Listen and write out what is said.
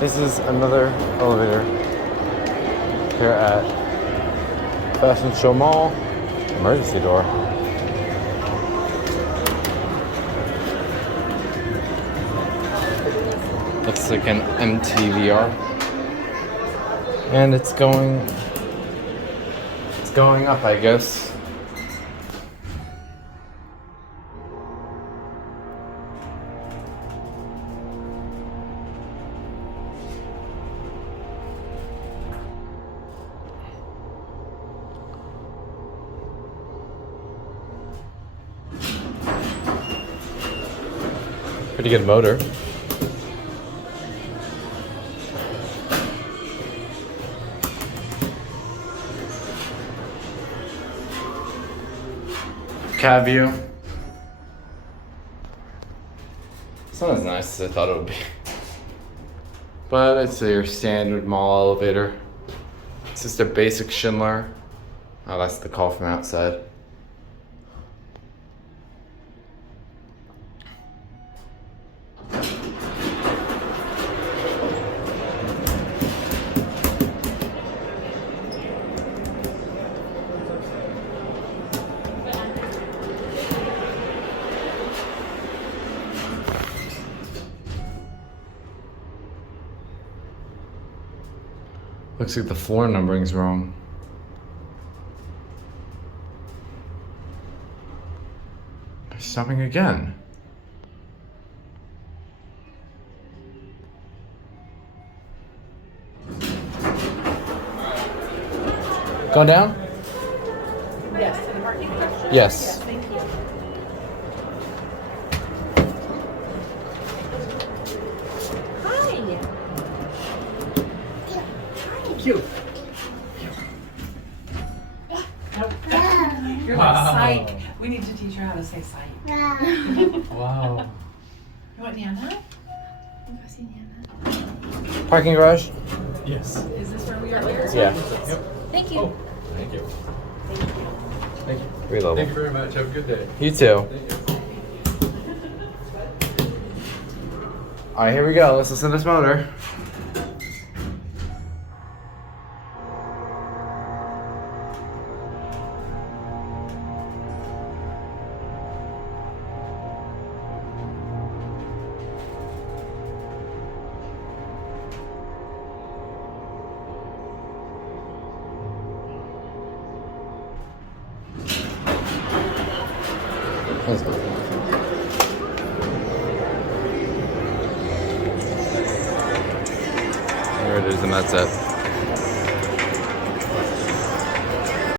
This is another elevator here at Fashion Show Mall. Emergency door. Looks like an MTVR. And it's going up, I guess. Pretty good motor. Cab view. It's not as nice as I thought it would be. But it's your standard mall elevator. It's just a basic Schindler. Oh, that's the call from outside. Looks like the floor numbering's wrong. They're stopping again. Going down? Yes, to the parking garage? Yes. Thank you. Hi. Cute. You're like psych. We need to teach her how to say psych. Wow. You want Nana? You go see Nana. Parking garage? Yes. Is this where we are later? Yeah. Yep. Thank you. Oh, thank you. Thank you. Thank you. Three level. Thank you very much. Have a good day. You too. Thank you. Alright, here we go. Let's listen to this motor. Let's go. There it is, and that's it.